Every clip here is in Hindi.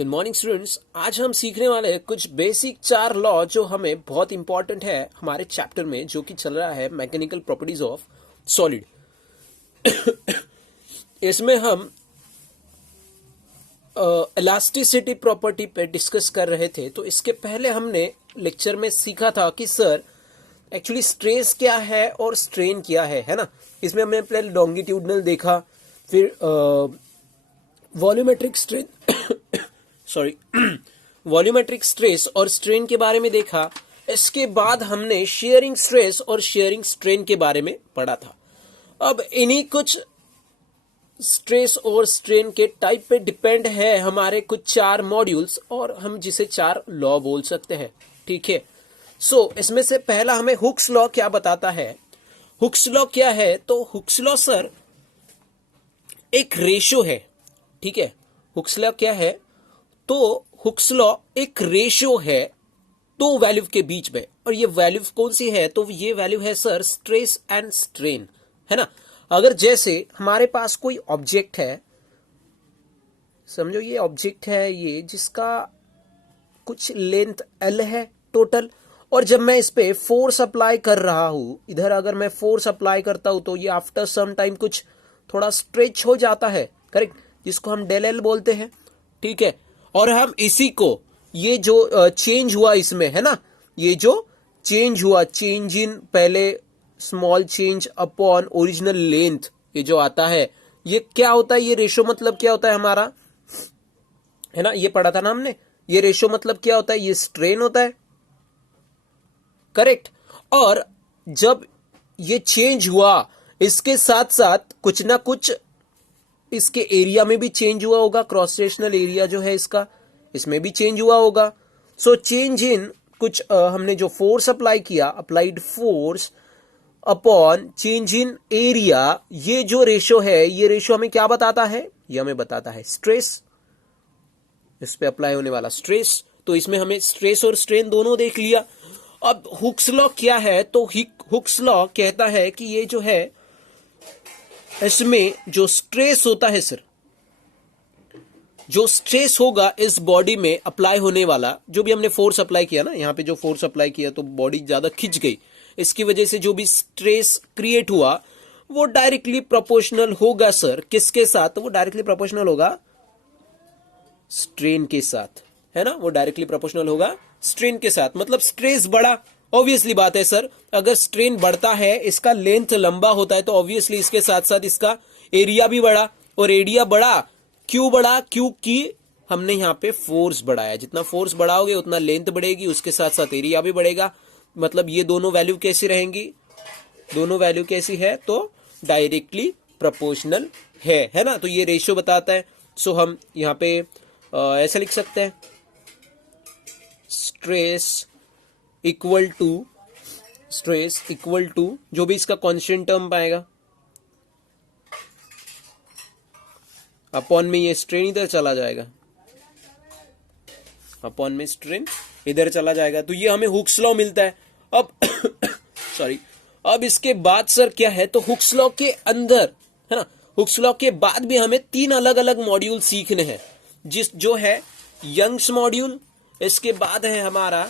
Good morning students. आज हम सीखने वाले हैं कुछ बेसिक 4 लॉ जो हमें बहुत इंपॉर्टेंट है हमारे चैप्टर में, जो कि चल रहा है मैकेनिकल प्रॉपर्टीज ऑफ सॉलिड। इसमें हम इलास्टिसिटी प्रॉपर्टी पे डिस्कस कर रहे थे। तो इसके पहले हमने लेक्चर में सीखा था कि सर एक्चुअली स्ट्रेस क्या है और स्ट्रेन क्या है ना। इसमें हमने पहले लॉन्गिट्यूडनल देखा, फिर volumetric strain sorry volumetric stress और स्ट्रेन के बारे में देखा। इसके बाद हमने शेयरिंग स्ट्रेस और शेयरिंग स्ट्रेन के बारे में पढ़ा था। अब इन्हीं कुछ स्ट्रेस और स्ट्रेन के टाइप पे डिपेंड है हमारे कुछ 4 मॉड्यूल्स, और हम जिसे 4 लॉ बोल सकते हैं। ठीक है। सो इसमें से पहला हमें हुक्स लॉ क्या बताता है। हुक्स लॉ क्या है? तो हुक्स लॉ सर एक रेशो है। ठीक है। हुक्स लॉ क्या है? तो हुक्स लॉ एक रेशो है 2 वैल्यू के बीच में, और ये वैल्यू कौन सी है? तो ये वैल्यू है सर स्ट्रेस एंड स्ट्रेन, है ना। अगर जैसे हमारे पास कोई ऑब्जेक्ट है, समझो ये ऑब्जेक्ट है, ये जिसका कुछ लेंथ L है टोटल, और जब मैं इस पे फोर्स अप्लाई कर रहा हूं, इधर अगर मैं फोर्स अप्लाई करता हूं तो ये आफ्टर सम टाइम कुछ थोड़ा स्ट्रेच हो जाता है, करेक्ट, जिसको हम डेल L बोलते हैं। ठीक है। और हम इसी को, ये जो चेंज हुआ इसमें, है ना, ये जो चेंज हुआ, चेंज इन पहले small change upon original length, ये जो आता है, ये क्या होता है? ये रेशो मतलब क्या होता है हमारा, है ना, ये पढ़ा था ना हमने। ये रेशो मतलब क्या होता है? ये स्ट्रेन होता है, करेक्ट। और जब ये चेंज हुआ, इसके साथ साथ कुछ ना कुछ इसके एरिया में भी चेंज हुआ होगा। क्रॉस सेक्शनल एरिया जो है इसका, इसमें भी चेंज हुआ होगा। सो चेंज इन कुछ हमने जो फोर्स अप्लाई किया, applied force upon change in area, ये जो रेशो है, ये रेशो हमें क्या बताता है? ये हमें बताता है स्ट्रेस, इस पे अप्लाई होने वाला स्ट्रेस। तो इसमें हमें स्ट्रेस और स्ट्रेन दोनों देख लिया। अब हुक्स लॉ क्या है? तो हुक्स लॉ कहता है कि ये जो है, इसमें जो स्ट्रेस होता है सर, जो स्ट्रेस होगा इस बॉडी में अप्लाई होने वाला, जो भी हमने फोर्स अप्लाई किया ना, यहां पे जो फोर्स अप्लाई किया तो बॉडी ज्यादा खिंच गई, इसकी वजह से जो भी स्ट्रेस क्रिएट हुआ वो डायरेक्टली प्रोपोर्शनल होगा सर, किसके साथ? वो डायरेक्टली प्रोपोर्शनल होगा स्ट्रेन के साथ, है ना। वो डायरेक्टली प्रोपोर्शनल होगा स्ट्रेन के साथ। मतलब स्ट्रेस बढ़ा, ऑब्वियसली बात है सर, अगर स्ट्रेन बढ़ता है, इसका लेंथ लंबा होता है, तो ऑब्वियसली इसके साथ साथ इसका एरिया भी बढ़ा। और एरिया बढ़ा, क्यों बढ़ा? क्योंकि हमने यहां पे फोर्स बढ़ाया। जितना फोर्स बढ़ाओगे उतना लेंथ बढ़ेगी, उसके साथ साथ एरिया भी बढ़ेगा। मतलब ये दोनों वैल्यू कैसी रहेंगी? दोनों वैल्यू कैसी है? तो डायरेक्टली प्रोपोर्शनल है ना। तो ये रेशियो बताता है। सो हम यहां पे ऐसा लिख सकते हैं, स्ट्रेस इक्वल टू जो भी इसका कांस्टेंट टर्म पाएगा, अपॉन में ये स्ट्रेन इधर चला जाएगा, अपॉन में स्ट्रेन इधर चला जाएगा। तो ये हमें हुक्स लॉ मिलता है। अब सॉरी, अब इसके बाद सर क्या है? तो हुक्स लॉ के अंदर, है ना, हुक्स लॉ के बाद भी हमें 3 अलग अलग मॉड्यूल सीखने हैं, जो है यंग्स मॉड्यूल, इसके बाद है हमारा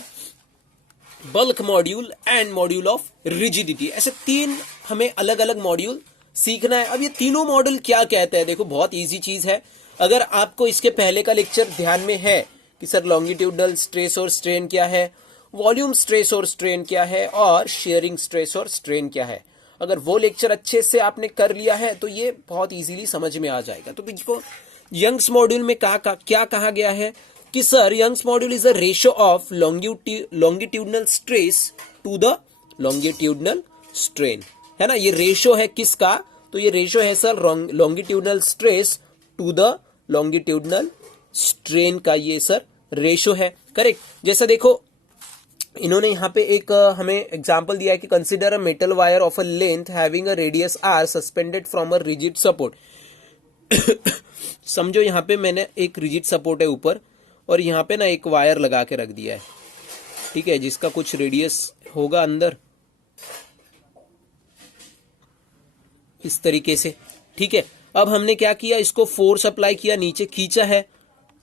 bulk module and module of rigidity. ऐसे 3 हमें अलग अलग मॉड्यूल सीखना है। अब ये तीनों मॉड्यूल क्या कहते हैं? देखो बहुत इजी चीज है। अगर आपको इसके पहले का लेक्चर ध्यान में है कि सर लॉन्गिट्यूडनल स्ट्रेस और स्ट्रेन क्या है, वॉल्यूम स्ट्रेस और स्ट्रेन क्या है, और शेयरिंग स्ट्रेस और स्ट्रेन क्या है, अगर वो लेक्चर अच्छे से आपने कर लिया है तो ये बहुत इजीली समझ में आ जाएगा। तो देखो यंग्स मॉड्यूल में क्या कहा गया है कि sir Young's modulus is a ratio of longitudinal stress to the longitudinal strain, है ना। ये रेशियो है किसका? तो ये रेशियो है sir longitudinal stress to the longitudinal strain का, ये सर रेशियो है, करेक्ट। जैसा देखो इन्होंने यहां पे एक हमें एग्जांपल दिया है कि consider a metal wire of a length having a radius r suspended from a rigid support. समझो यहां पे मैंने एक रिजिड सपोर्ट है ऊपर, और यहां पे ना एक वायर लगा के रख दिया है, ठीक है, जिसका कुछ रेडियस होगा अंदर, इस तरीके से। ठीक है। अब हमने क्या किया? इसको फोर्स अप्लाई किया, नीचे खींचा है,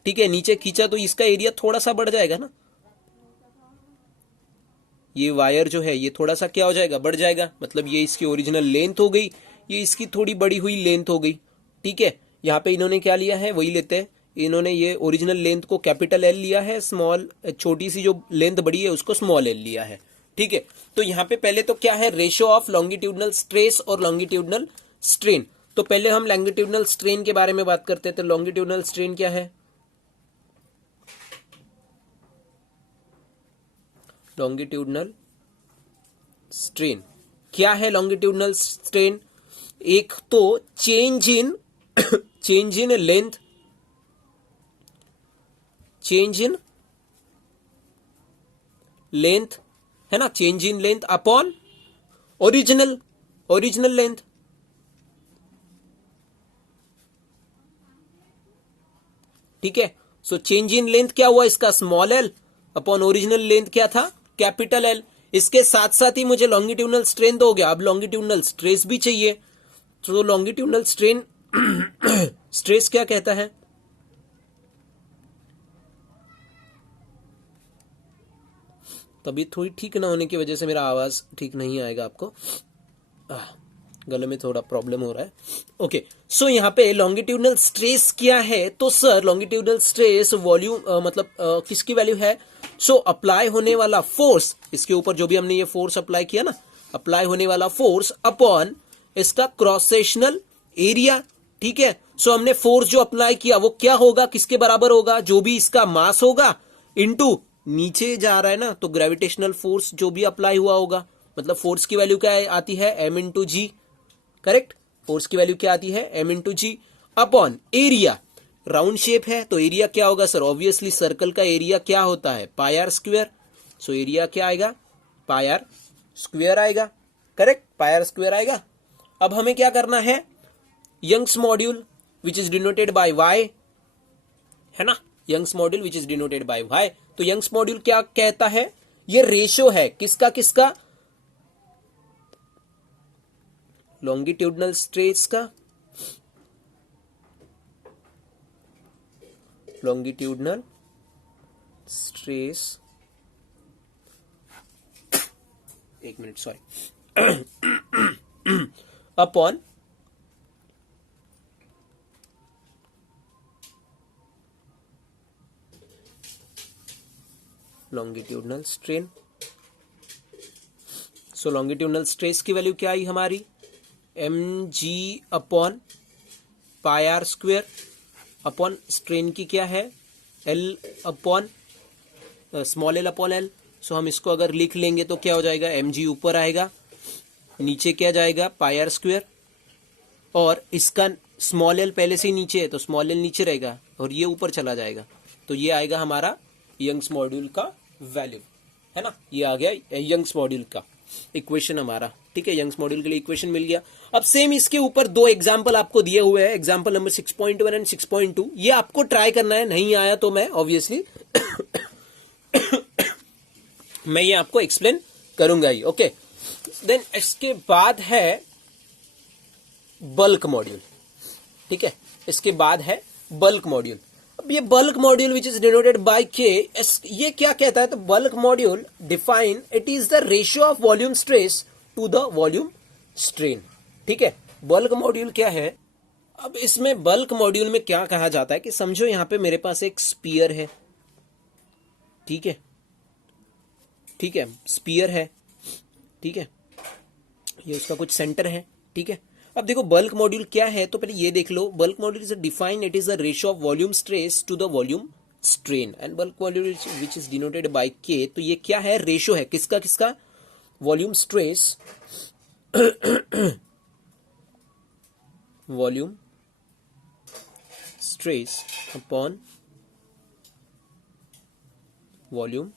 ठीक है, नीचे खींचा तो इसका एरिया थोड़ा सा बढ़ जाएगा ना, ये वायर जो है ये थोड़ा सा क्या हो जाएगा, बढ़ जाएगा, मतलब ये इसकी ओरिजिनल लेंथ हो गई, ये इसकी थोड़ी बड़ी हुई लेंथ हो गई। ठीक है, यहाँ पे इन्होंने क्या लिया है वही लेते हैं, इन्होंने ये ओरिजिनल लेंथ को कैपिटल एल लिया है, स्मॉल छोटी सी जो लेंथ बड़ी है उसको स्मॉल एल लिया है। ठीक है, तो यहाँ पे पहले तो क्या है, रेशियो ऑफ लॉन्गिट्यूडनल स्ट्रेस और लॉन्गिट्यूडनल स्ट्रेन। तो पहले हम लॉन्गिट्यूडनल स्ट्रेन के बारे में बात करते हैं। तो लॉन्गिट्यूडनल स्ट्रेन क्या है, लॉन्गिट्यूडनल स्ट्रेन क्या है, लॉन्गिट्यूडनल स्ट्रेन एक तो change in length, change in length है ना, change in length upon original length. ठीक है, सो चेंज इन लेंथ क्या हुआ इसका, small L upon original length क्या था, कैपिटल एल। इसके साथ साथ ही मुझे लॉन्गिट्यूडनल स्ट्रेन तो हो गया, अब लॉन्गिट्यूडनल स्ट्रेस भी चाहिए। तो लॉन्गिट्यूडनल स्ट्रेन स्ट्रेस क्या कहता है, तभी थोड़ी ठीक ना होने की वजह से मेरा आवाज ठीक नहीं आएगा आपको, गले में थोड़ा प्रॉब्लम हो रहा है। ओके, सो यहाँ पे लॉन्गिट्यूडनल स्ट्रेस क्या है, तो सर लॉन्गिट्यूडनल स्ट्रेस वॉल्यूम मतलब किसकी वैल्यू है, सो अप्लाई होने वाला फोर्स, इसके ऊपर जो भी हमने ये फोर्स अप्लाई किया ना, अप्लाई होने वाला फोर्स अपॉन इसका क्रॉस सेक्शनल एरिया। ठीक है, सो हमने फोर्स जो अप्लाई किया वो क्या होगा, किसके बराबर होगा, जो भी इसका मास होगा इनटू नीचे जा रहा है ना, तो ग्रेविटेशनल फोर्स जो भी अप्लाई हुआ होगा, मतलब फोर्स की वैल्यू क्या आती है, M into G. Correct, force की वैल्यू क्या आती है, M into G upon area. Round shape है तो एरिया क्या होगा सर, ऑब्वियसली सर्कल का एरिया क्या होता है, pi R square. So area क्या आएगा, पाई आर स्क्वायर आएगा। करेक्ट, पाई आर स्क्वायर आएगा। अब हमें क्या करना है, Young's modulus which is denoted by Y, है ना, Young's modulus which is denoted by Y. तो यंग्स मॉड्यूल क्या कहता है, ये रेशियो है किसका किसका, लॉन्गिट्यूडनल स्ट्रेस का, लॉन्गिट्यूडनल स्ट्रेस, एक minute sorry, upon longitudinal strain. So longitudinal stress की वैल्यू क्या आई हमारी, M G upon pi R square upon strain की क्या है, L upon small L upon L. So हम इसको अगर लिख लेंगे तो क्या हो जाएगा, एम जी ऊपर आएगा, नीचे क्या जाएगा, पाई आर स्क्वेयर, और इसका स्मॉल एल पहले से ही नीचे है तो स्मॉल एल नीचे रहेगा और ये ऊपर चला जाएगा। तो ये आएगा हमारा यंग्स मॉड्यूल का वैल्यू, है ना, ये आ गया यंग्स मॉड्यूल का इक्वेशन हमारा। ठीक है, यंग्स मॉड्यूल के लिए इक्वेशन मिल गया। अब सेम इसके ऊपर दो एग्जांपल आपको दिए हुए हैं, एग्जांपल नंबर 6.1 एंड 6.2। ये आपको ट्राई करना है, नहीं आया तो मैं ऑब्वियसली मैं ये आपको एक्सप्लेन करूंगा ही। ओके, देन इसके बाद है बल्क मॉड्यूल। ठीक है, इसके बाद है बल्क मॉड्यूल। अब ये bulk module which is denoted by K, ये क्या कहता है, तो bulk modulus define it is the ratio of volume stress to the volume strain. ठीक है, बल्क मॉड्यूल क्या है, अब इसमें बल्क मॉड्यूल में क्या कहा जाता है कि समझो यहां पे मेरे पास एक स्पीयर है। ठीक है, ठीक है, स्पीयर है। ठीक है, ये उसका कुछ सेंटर है। ठीक है, अब देखो बल्क मॉड्यूल क्या है, तो पहले ये देख लो, bulk module is define it is the ratio of volume stress to the volume strain and bulk module which is denoted by K. तो ये क्या है, रेशियो है किसका किसका, volume stress volume stress upon volume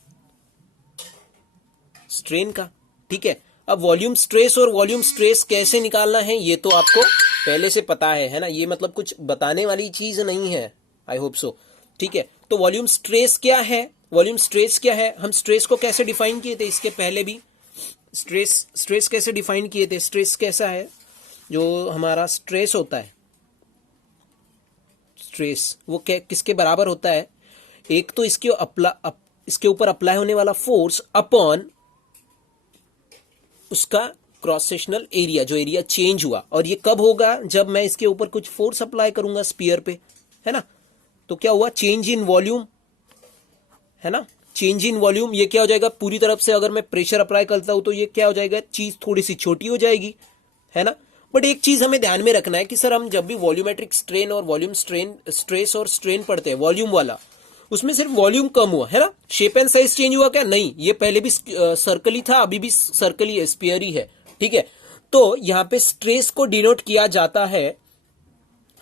strain का। ठीक है, अब वॉल्यूम स्ट्रेस और वॉल्यूम स्ट्रेस कैसे निकालना है ये तो आपको पहले से पता है ना, ये मतलब कुछ बताने वाली चीज नहीं है, आई होप सो। ठीक है, तो वॉल्यूम स्ट्रेस क्या है, वॉल्यूम स्ट्रेस क्या है, हम स्ट्रेस को कैसे डिफाइन किए थे इसके पहले भी, स्ट्रेस कैसे डिफाइन किए थे, स्ट्रेस कैसा है, जो हमारा स्ट्रेस होता है, स्ट्रेस वो किसके बराबर होता है, एक तो इसके ऊपर अप्लाई होने वाला फोर्स अपॉन उसका क्रॉस सेक्शनल एरिया, जो एरिया चेंज हुआ। और ये कब होगा, जब मैं इसके ऊपर कुछ फोर्स अप्लाई करूंगा स्फीयर पे, है ना। तो क्या हुआ, चेंज इन वॉल्यूम, है ना, चेंज इन वॉल्यूम। ये क्या हो जाएगा, पूरी तरफ से अगर मैं प्रेशर अप्लाई करता हूं तो ये क्या हो जाएगा, चीज थोड़ी सी छोटी हो जाएगी, है ना। बट एक चीज हमें ध्यान में रखना है कि सर हम जब भी वॉल्यूमेट्रिक स्ट्रेन और वॉल्यूम स्ट्रेन, स्ट्रेस और स्ट्रेन पढ़ते हैं वॉल्यूम वाला, उसमें सिर्फ वॉल्यूम कम हुआ, है ना, शेप एंड साइज चेंज हुआ क्या, नहीं, ये पहले भी सर्कल ही था, अभी भी सर्कल ही है, स्फीयर ही है, ठीक है। तो यहां पे स्ट्रेस को डिनोट किया जाता है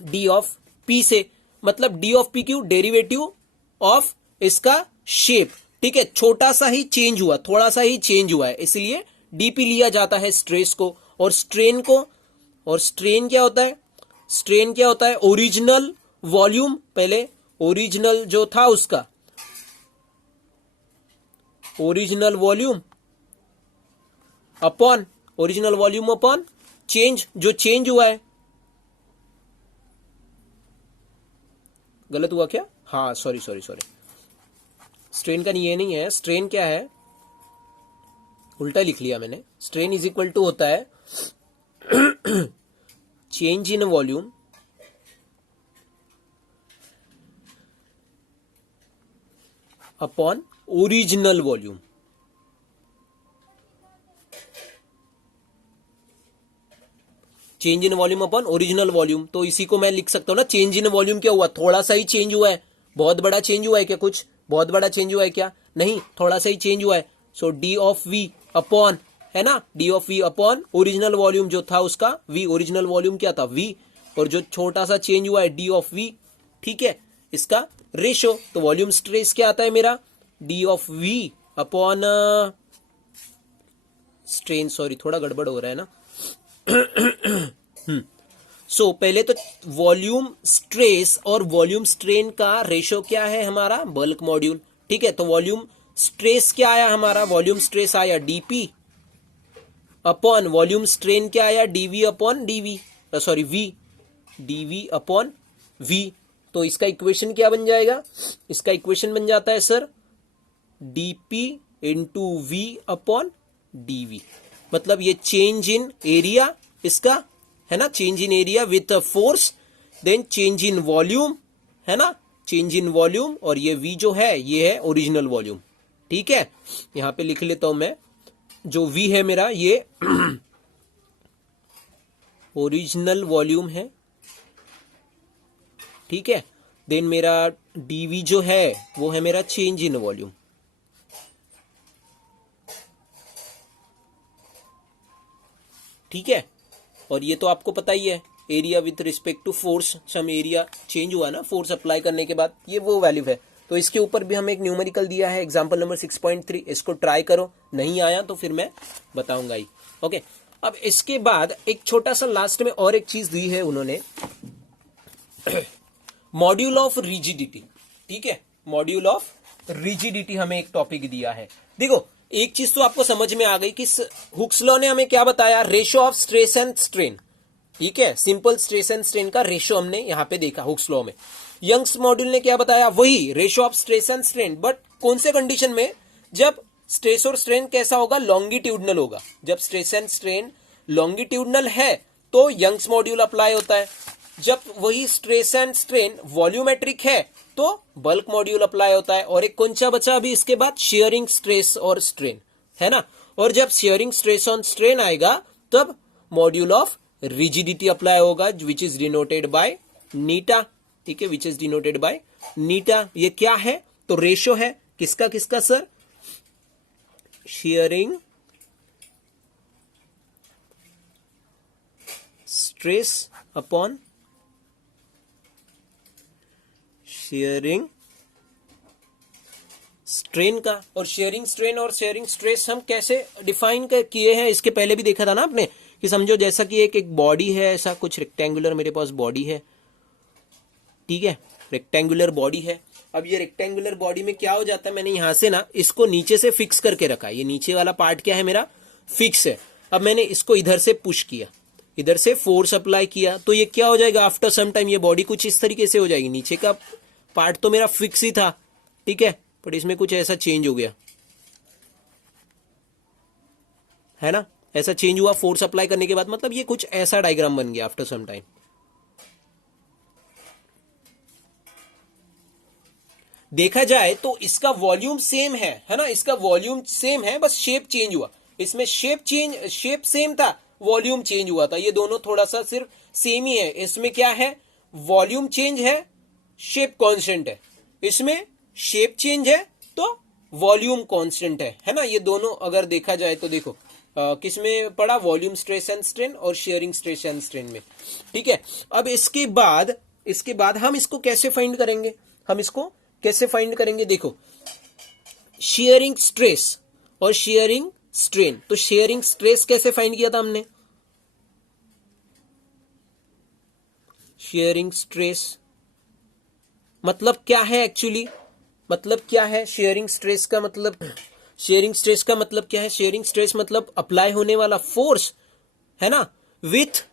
डी ऑफ पी से, मतलब D of P Q derivative of इसका शेप, ठीक है, छोटा सा ही चेंज हुआ, थोड़ा सा ही चेंज हुआ है, इसलिए डीपी लिया जाता है स्ट्रेस को। और स्ट्रेन को, और स्ट्रेन क्या होता है, स्ट्रेन क्या होता है, ओरिजिनल वॉल्यूम, पहले ओरिजिनल जो था उसका original volume upon, original volume upon change, जो चेंज हुआ है, गलत हुआ क्या, हाँ सॉरी, स्ट्रेन का ये नहीं है, स्ट्रेन क्या है, उल्टा लिख लिया मैंने। स्ट्रेन इज इक्वल टू होता है change in volume upon original volume, change in volume upon original volume. तो इसी को मैं लिख सकता हूं ना, चेंज इन वॉल्यूम क्या हुआ, थोड़ा सा ही चेंज हुआ है, बहुत बड़ा चेंज हुआ है क्या, कुछ बहुत बड़ा चेंज हुआ है क्या, नहीं, थोड़ा सा ही चेंज हुआ है। So D of V upon, है ना, D of V upon original volume जो था उसका वी, ओरिजिनल वॉल्यूम क्या था वी, और जो छोटा सा चेंज हुआ है डी ऑफ वी, ठीक है, इसका रेशो। तो वॉल्यूम स्ट्रेस क्या आता है मेरा, D of V upon strain, sorry थोड़ा गड़बड़ हो रहा है ना। सो पहले तो वॉल्यूम स्ट्रेस और वॉल्यूम स्ट्रेन का रेशो क्या है हमारा, बल्क मॉड्यूल, ठीक है। तो वॉल्यूम स्ट्रेस क्या आया हमारा, वॉल्यूम स्ट्रेस आया डीपी अपॉन वॉल्यूम स्ट्रेन क्या आया, DV upon DV, sorry V, DV upon V. तो इसका इक्वेशन क्या बन जाएगा, इसका इक्वेशन बन जाता है sir DP into V upon DV, मतलब ये चेंज इन एरिया इसका, है ना, change in area with force, then change in volume, है ना, चेंज इन वॉल्यूम, और ये v जो है ये है ओरिजिनल वॉल्यूम, ठीक है। यहां पे लिख लेता हूं मैं, जो v है मेरा ये ओरिजिनल वॉल्यूम है, ठीक है। देन मेरा dv जो है वो है मेरा चेंज इन वॉल्यूम, ठीक है। और ये तो आपको पता ही है, area with respect to force, some area change हुआ ना फोर्स अप्लाई करने के बाद, ये वो वैल्यू है। तो इसके ऊपर भी हमें एक न्यूमेरिकल दिया है, एग्जांपल नंबर 6.3, इसको ट्राई करो, नहीं आया तो फिर मैं बताऊंगा ही, ओके। अब इसके बाद एक छोटा सा लास्ट में और एक चीज दी है उन्होंने, मॉड्यूल ऑफ रिजिडिटी, ठीक है, मॉड्यूल ऑफ रिजिडिटी हमें एक टॉपिक दिया है। देखो एक चीज तो आपको समझ में आ गई कि हुक्स लॉ ने हमें क्या बताया, ratio of stress and strain, ठीक है, सिंपल स्ट्रेस एंड स्ट्रेन का रेशो हमने यहां पे देखा हुक्स लॉ में। यंग्स मॉड्यूल ने क्या बताया, वही ratio of stress and strain, but कौन से कंडीशन में, जब स्ट्रेस और स्ट्रेन कैसा होगा, लॉन्गिट्यूडनल होगा। जब स्ट्रेस एंड स्ट्रेन लॉन्गिट्यूडनल है तो यंग्स मॉड्यूल अप्लाई होता है, जब वही स्ट्रेस एंड स्ट्रेन वॉल्यूमेट्रिक है तो बल्क मॉड्यूल अप्लाई होता है। और एक कौन सा बचा अभी इसके बाद, शेयरिंग स्ट्रेस और स्ट्रेन, है ना। और जब शेयरिंग स्ट्रेस और स्ट्रेन आएगा तब मॉड्यूल ऑफ रिजिडिटी अप्लाई होगा, विच इज डिनोटेड बाय नीटा, ठीक है, विच इज डिनोटेड बाय नीटा। ये क्या है, तो रेशो है किसका किसका sir, sharing stress upon sharing strain का। और शेयरिंग स्ट्रेन और शेयरिंग स्ट्रेस हम कैसे डिफाइन किए हैं, इसके पहले भी देखा था ना आपने, कि समझो जैसा कि एक बॉडी है, ऐसा कुछ रेक्टेंगुलर मेरे पास बॉडी है, ठीक है, रेक्टेंगुलर बॉडी है। अब ये रेक्टेंगुलर बॉडी में क्या हो जाता है, मैंने यहां से ना इसको नीचे से फिक्स करके रखा है, ये नीचे वाला पार्ट क्या है मेरा, फिक्स है। अब मैंने इसको इधर से पुश किया, इधर से फोर्स अप्लाई किया, तो ये क्या हो जाएगा आफ्टर सम टाइम, ये बॉडी कुछ इस तरीके से हो जाएगी। नीचे का पार्ट तो मेरा फिक्स ही था, ठीक है, बट इसमें कुछ ऐसा चेंज हो गया, है ना, ऐसा चेंज हुआ फोर्स अप्लाई करने के बाद, मतलब ये कुछ ऐसा डायग्राम बन गया आफ्टर सम टाइम। देखा जाए तो इसका वॉल्यूम सेम है ना, इसका वॉल्यूम सेम है, बस शेप चेंज हुआ। इसमें शेप सेम था, वॉल्यूम चेंज हुआ था। ये दोनों थोड़ा सा सिर्फ सेम ही है। इसमें क्या है, वॉल्यूम चेंज है, शेप कांस्टेंट है। इसमें शेप चेंज है तो वॉल्यूम कांस्टेंट है ना। ये दोनों अगर देखा जाए तो देखो किसमें पड़ा, वॉल्यूम स्ट्रेस एंड स्ट्रेन और शेयरिंग स्ट्रेस एंड स्ट्रेन में, ठीक है। अब इसके बाद हम इसको कैसे फाइंड करेंगे, देखो शेयरिंग स्ट्रेस और शेयरिंग स्ट्रेन। तो शेयरिंग स्ट्रेस कैसे फाइंड किया था हमने, शेयरिंग स्ट्रेस मतलब क्या है एक्चुअली, मतलब क्या है शेयरिंग स्ट्रेस का मतलब, शेयरिंग स्ट्रेस का मतलब क्या है, शेयरिंग स्ट्रेस मतलब अप्लाई होने वाला फोर्स, है ना, विथ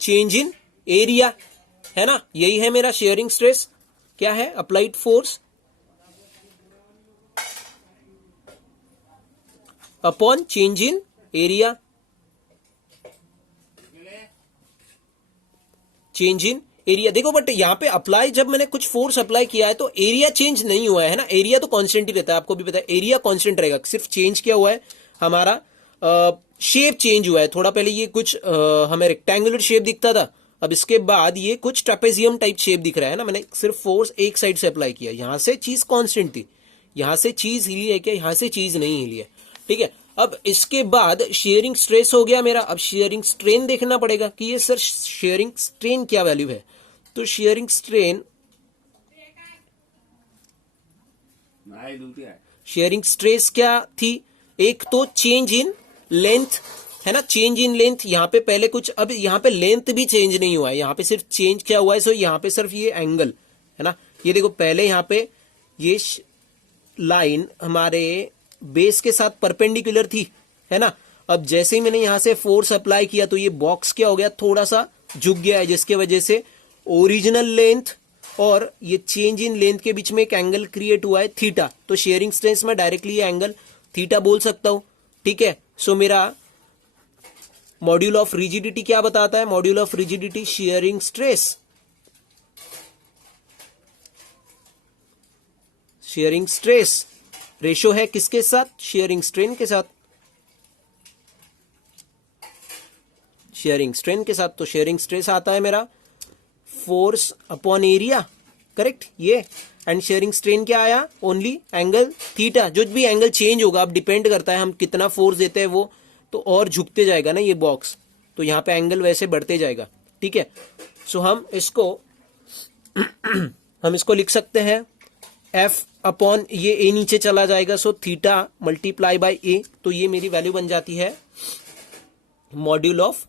चेंज इन एरिया, है ना, यही है मेरा शेयरिंग स्ट्रेस। क्या है, applied force upon change in area, change in area. देखो बट यहां पे अप्लाई, जब मैंने कुछ फोर्स अप्लाई किया है तो एरिया चेंज नहीं हुआ है ना, एरिया तो कांस्टेंट ही रहता है, आपको भी पता है एरिया कांस्टेंट रहेगा, सिर्फ चेंज क्या हुआ है हमारा, शेप चेंज हुआ है। थोड़ा पहले ये कुछ हमें रेक्टेंगुलर शेप दिखता था, अब इसके बाद ये कुछ ट्रेपेजियम टाइप शेप दिख रहा है ना। मैंने सिर्फ फोर्स एक साइड से अप्लाई किया, यहां से चीज कांस्टेंट थी, यहां से चीज हिली है क्या, यहां से चीज नहीं हिली है, ठीक है। अब इसके बाद शेयरिंग स्ट्रेस हो गया मेरा, अब शेयरिंग स्ट्रेन देखना पड़ेगा कि ये सर शेयरिंग स्ट्रेन क्या वैल्यू है। तो शेयरिंग स्ट्रेन, शेयरिंग स्ट्रेस क्या थी, एक तो चेंज इन लेंथ, है ना, चेंज इन लेंथ। यहां पे पहले कुछ, अब यहां पे लेंथ भी चेंज नहीं हुआ है, यहां पे सिर्फ चेंज क्या हुआ है, सो यहां पे सिर्फ ये एंगल, है ना, ये देखो पहले यहां पे ये लाइन हमारे बेस के साथ परपेंडिकुलर थी, है ना। अब जैसे ही मैंने यहां से फोर्स अप्लाई किया तो ये बॉक्स क्या हो गया, थोड़ा सा झुक गया है, जिसके वजह से ओरिजिनल लेंथ और ये चेंज इन लेंथ के बीच में एक एंगल क्रिएट हुआ है थीटा। तो शेयरिंग स्ट्रेस में डायरेक्टली ये एंगल थीटा बोल सकता हूं, ठीक है। सो मेरा मॉड्यूल ऑफ रिजिडिटी क्या बताता है, module of rigidity sharing stress, sharing stress ratio है किसके साथ, शेयरिंग स्ट्रेन के साथ, शेयरिंग स्ट्रेन के साथ। तो शेयरिंग स्ट्रेस आता है मेरा फोर्स अपॉन एरिया, करेक्ट ये, एंड शेयरिंग स्ट्रेन क्या आया, ओनली एंगल थीटा। जो भी एंगल चेंज होगा, अब डिपेंड करता है हम कितना फोर्स देते हैं, वो तो और झुकते जाएगा ना ये बॉक्स, तो यहां पे एंगल वैसे बढ़ते जाएगा, ठीक है। सो हम इसको लिख सकते हैं एफ अपॉन ये ए नीचे चला जाएगा, सो थीटा मल्टीप्लाई बाय ए, तो ये मेरी वैल्यू बन जाती है मॉड्यूल ऑफ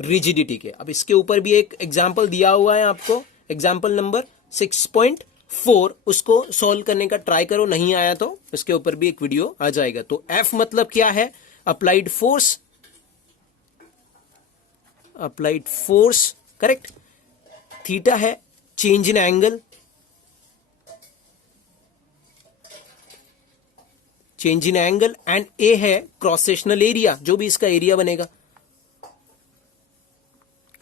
रिजिडिटी के। अब इसके ऊपर भी एक एग्जांपल दिया हुआ है आपको, एग्जांपल नंबर 6.4, उसको सॉल्व करने का ट्राई करो, नहीं आया तो इसके ऊपर भी एक वीडियो आ जाएगा। तो एफ मतलब क्या है, applied force, applied force, correct. Theta है change in angle, change in angle, and A है क्रॉस सेक्शनल एरिया, जो भी इसका एरिया बनेगा,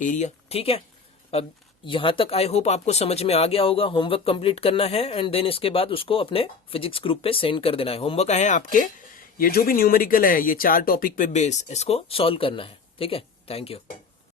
एरिया, ठीक है। अब यहां तक आई होप आपको समझ में आ गया होगा। होमवर्क कंप्लीट करना है एंड देन इसके बाद उसको अपने फिजिक्स ग्रुप पे सेंड कर देना है। होमवर्क है आपके, ये जो भी न्यूमेरिकल है, ये 4 टॉपिक पे बेस, इसको सॉल्व करना है, ठीक है। Thank you.